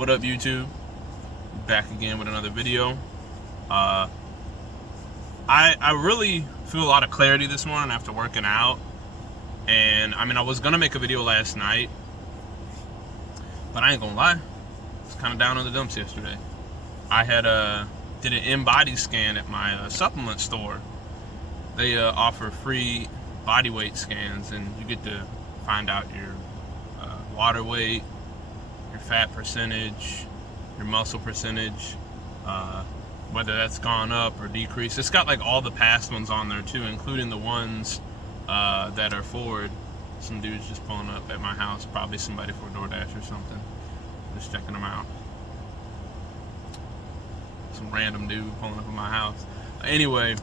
What up, YouTube? Back again with another video. I really feel a lot of clarity this morning after working out. And I was gonna make a video last night, but I ain't gonna lie, I was kind of down in the dumps yesterday. I had did an InBody scan at my supplement store. They offer free body weight scans, and you get to find out your water weight, your fat percentage, your muscle percentage, whether that's gone up or decreased. It's got like all the past ones on there too, including the ones that are forward. Some dude's just pulling up at my house, probably somebody for DoorDash or something. Just checking them out. Some random dude pulling up at my house. Anyway,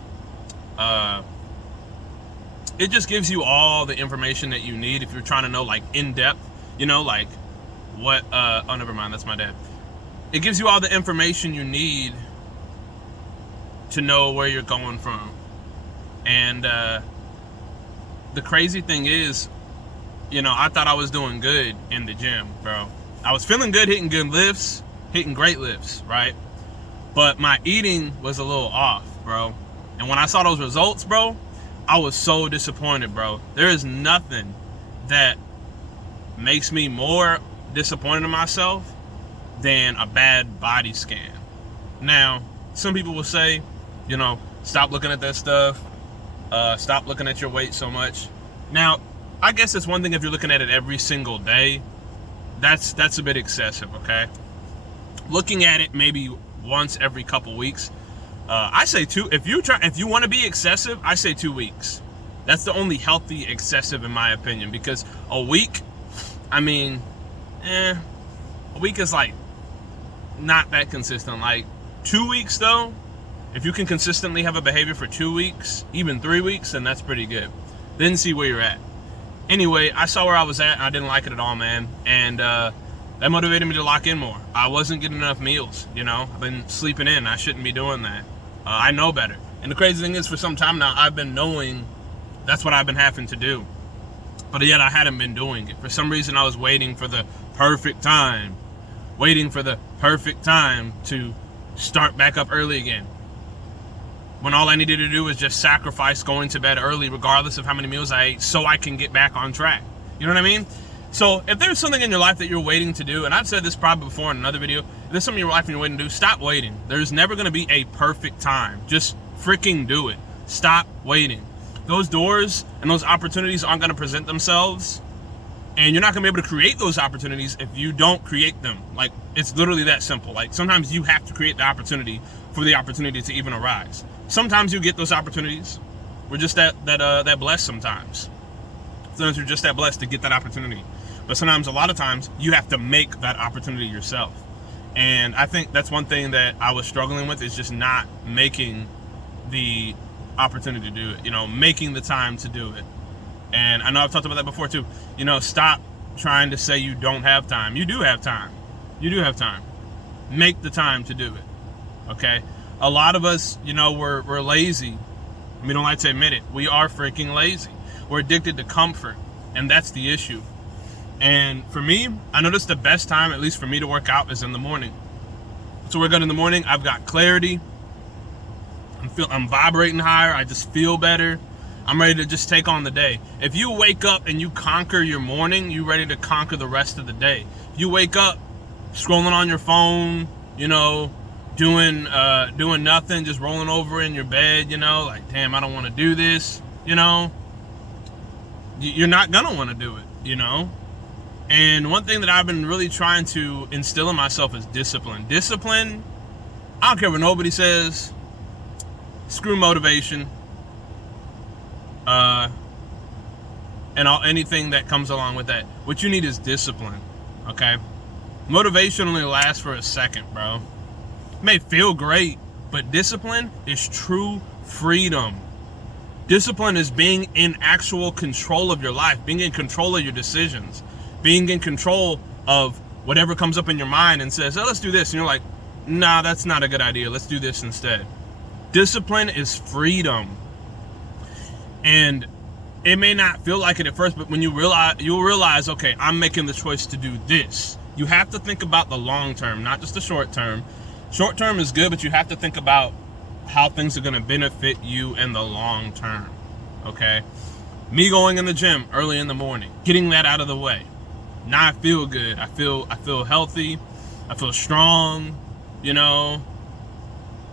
it just gives you all the information that you need if you're trying to know, like, in depth, like what, oh, never mind, that's my dad. It gives you all the information you need to know where you're going from. And the crazy thing is, I thought I was doing good in the gym, bro. I was feeling good, hitting good lifts, hitting great lifts, right? But my eating was a little off, bro. And when I saw those results, bro, I was so disappointed, bro. There is nothing that makes me more disappointed in myself than a bad body scan. Now, some people will say, stop looking at that stuff. Stop looking at your weight so much. Now, I guess it's one thing if you're looking at it every single day. That's a bit excessive, okay? Looking at it maybe once every couple weeks. I say two. If you want to be excessive, I say 2 weeks. That's the only healthy excessive in my opinion, because a week, a week is like not that consistent. Like 2 weeks though, if you can consistently have a behavior for 2 weeks, even 3 weeks, then that's pretty good. Then see where you're at. Anyway, I saw where I was at and I didn't like it at all, man. And that motivated me to lock in more. I wasn't getting enough meals, I've been sleeping in. I shouldn't be doing that. I know better. And the crazy thing is, for some time now, I've been knowing that's what I've been having to do. But yet I hadn't been doing it. For some reason, I was waiting for the perfect time. Waiting for the perfect time to start back up early again. When all I needed to do was just sacrifice going to bed early, regardless of how many meals I ate, so I can get back on track. You know what I mean? So if there's something in your life that you're waiting to do, and I've said this probably before in another video, if there's something in your life and you're waiting to do, stop waiting. There's never going to be a perfect time. Just freaking do it. Stop waiting. Those doors and those opportunities aren't going to present themselves, and you're not going to be able to create those opportunities if you don't create them. Like, it's literally that simple. Like, sometimes you have to create the opportunity for the opportunity to even arise. Sometimes you get those opportunities. We're just that blessed sometimes. Sometimes you're just that blessed to get that opportunity. But sometimes, a lot of times, you have to make that opportunity yourself. And I think that's one thing that I was struggling with, is just not making the opportunity to do it, making the time to do it. And I know I've talked about that before too. Stop trying to say you don't have time. You do have time. You do have time. Make the time to do it. Okay? A lot of us, we're lazy. We don't like to admit it. We are freaking lazy. We're addicted to comfort. And that's the issue. And for me, I noticed the best time, at least for me, to work out is in the morning. So we're good in the morning. I've got clarity. I'm vibrating higher. I just feel better. I'm ready to just take on the day. If you wake up and you conquer your morning, you're ready to conquer the rest of the day. If you wake up scrolling on your phone, doing nothing, just rolling over in your bed, like, damn, I don't want to do this, you're not gonna want to do it, And one thing that I've been really trying to instill in myself is discipline. Discipline, I don't care what nobody says. Screw motivation. And anything that comes along with that. What you need is discipline, okay? Motivation only lasts for a second, bro. It may feel great, but discipline is true freedom. Discipline is being in actual control of your life, being in control of your decisions, being in control of whatever comes up in your mind and says, oh, let's do this. And you're like, nah, that's not a good idea. Let's do this instead. Discipline is freedom. And it may not feel like it at first, but when you'll realize, okay, I'm making the choice to do this. You have to think about the long term, not just the short term. Short term is good, but you have to think about how things are going to benefit you in the long term. Okay? Me going in the gym early in the morning, getting that out of the way. Now I feel good. I feel healthy. I feel strong. You know,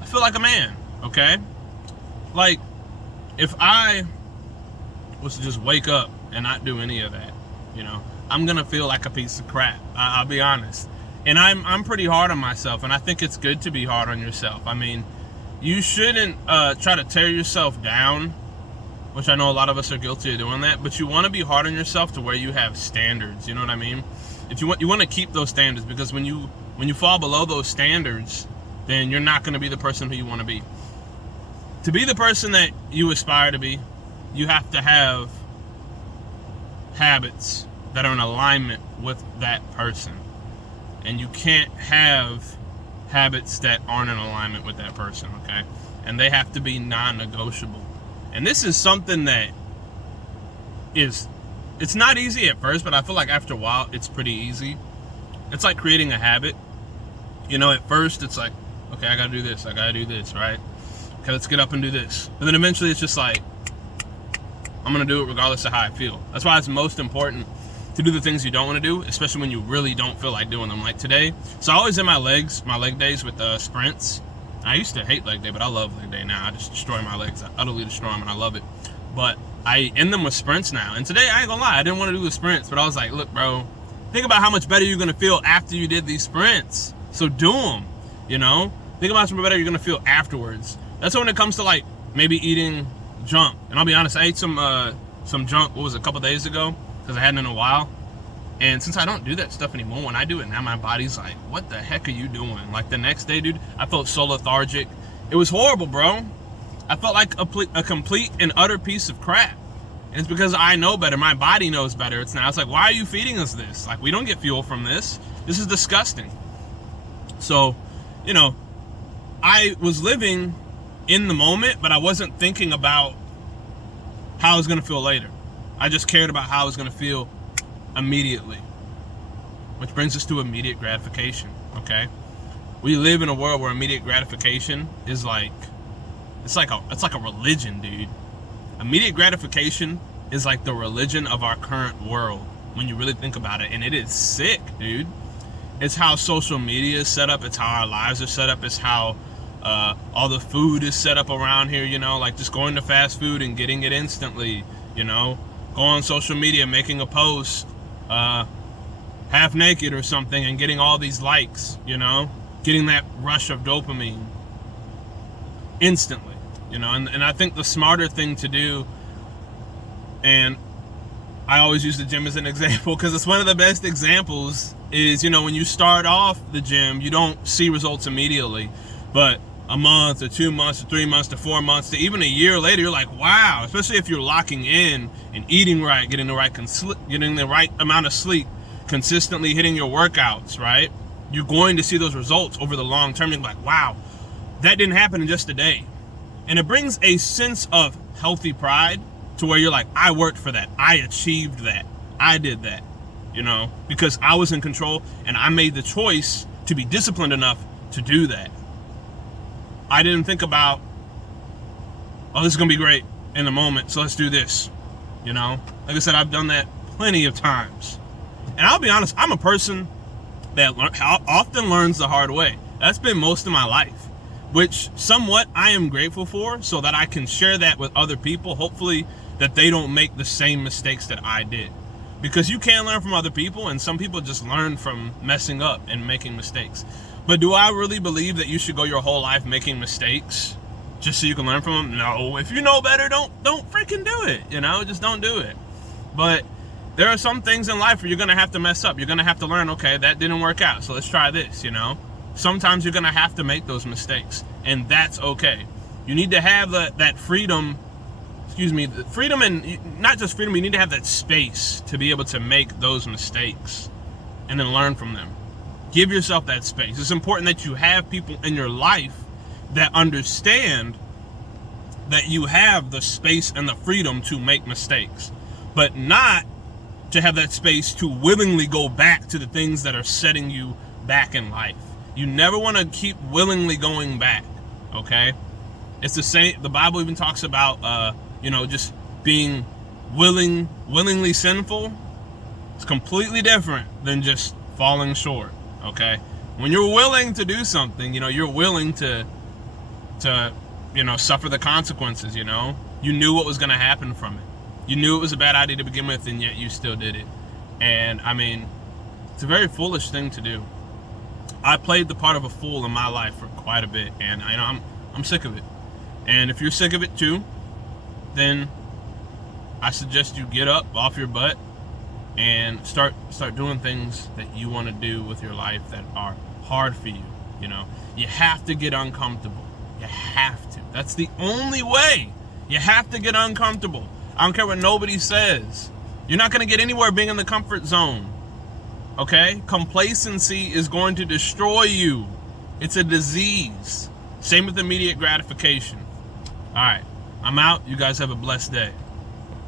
I feel like a man. Okay? Like, if I was to just wake up and not do any of that, you know, I'm gonna feel like a piece of crap. I'll be honest. And I'm pretty hard on myself, and I think it's good to be hard on yourself. I mean, you shouldn't try to tear yourself down, which I know a lot of us are guilty of doing that, but you want to be hard on yourself to where you have standards. You know what I mean? If you want to keep those standards, because when you fall below those standards, then you're not going to be the person who you want to be. To be the person that you aspire to be, you have to have habits that are in alignment with that person. And you can't have habits that aren't in alignment with that person, okay? And they have to be non-negotiable. And this is something that it's not easy at first, but I feel like after a while, it's pretty easy. It's like creating a habit. You know, at first, it's like, okay, I gotta do this, right? Okay, let's get up and do this. And then eventually it's just like, I'm gonna do it regardless of how I feel. That's why it's most important to do the things you don't want to do, especially when you really don't feel like doing them. Like today, so I always in my leg days with sprints. I used to hate leg day, but I love leg day now. I just destroy my legs. I utterly destroy them, and I love it. But I end them with sprints now. And today, I ain't gonna lie, I didn't want to do the sprints, but I was like, look, bro, think about how much better you're gonna feel after you did these sprints. So do them, you know? Think about how much better you're gonna feel afterwards. That's when it comes to like maybe eating junk. And I'll be honest, I ate some junk, a couple days ago, because I hadn't in a while. And since I don't do that stuff anymore, when I do it now, my body's like, what the heck are you doing? Like the next day, dude, I felt so lethargic. It was horrible, bro. I felt like a complete and utter piece of crap. And it's because I know better. My body knows better. It's like, why are you feeding us this? Like, we don't get fuel from this. This is disgusting. So, you know, I was living in the moment, but I wasn't thinking about how I was going to feel later. I just cared about how I was going to feel immediately. Which brings us to immediate gratification, okay? We live in a world where immediate gratification is like, it's like a religion, dude. Immediate gratification is like the religion of our current world when you really think about it, and it is sick, dude. It's how social media is set up. It's how our lives are set up. It's how all the food is set up around here, you know, like just going to fast food and getting it instantly, you know, go on social media, making a post, half naked or something and getting all these likes, you know, getting that rush of dopamine instantly, you know, and I think the smarter thing to do, and I always use the gym as an example because it's one of the best examples, is, you know, when you start off the gym, you don't see results immediately, but a month or 2 months or 3 months to 4 months to even a year later, you're like, wow, especially if you're locking in and eating right, getting the right amount of sleep, consistently hitting your workouts, right? You're going to see those results over the long term. You're like, wow, that didn't happen in just a day. And it brings a sense of healthy pride to where you're like, I worked for that. I achieved that. I did that, you know, because I was in control and I made the choice to be disciplined enough to do that. I didn't think about, oh, this is going to be great in the moment, so let's do this, you know? Like I said, I've done that plenty of times. And I'll be honest, I'm a person that often learns the hard way. That's been most of my life, which somewhat I am grateful for, so that I can share that with other people, hopefully that they don't make the same mistakes that I did. Because you can learn from other people, and some people just learn from messing up and making mistakes. But do I really believe that you should go your whole life making mistakes just so you can learn from them? No. If you know better, don't freaking do it. You know, just don't do it. But there are some things in life where you're going to have to mess up. You're going to have to learn, okay, that didn't work out, so let's try this, you know? Sometimes you're going to have to make those mistakes, and that's okay. You need to have that freedom, freedom, and not just freedom, you need to have that space to be able to make those mistakes and then learn from them. Give yourself that space. It's important that you have people in your life that understand that you have the space and the freedom to make mistakes, but not to have that space to willingly go back to the things that are setting you back in life. You never want to keep willingly going back, okay? It's the same. The Bible even talks about, just being willingly sinful. It's completely different than just falling short, okay? When you're willing to do something, you're willing to suffer the consequences, You knew what was going to happen from it. You knew it was a bad idea to begin with, and yet you still did it. And, it's a very foolish thing to do. I played the part of a fool in my life for quite a bit, and I'm sick of it. And if you're sick of it too, then I suggest you get up off your butt and start doing things that you want to do with your life that are hard for you. You have to get uncomfortable. You have to. That's the only way. You have to get uncomfortable. I don't care what nobody says. You're not going to get anywhere being in the comfort zone. Okay? Complacency is going to destroy you. It's a disease. Same with immediate gratification. All right. I'm out. You guys have a blessed day.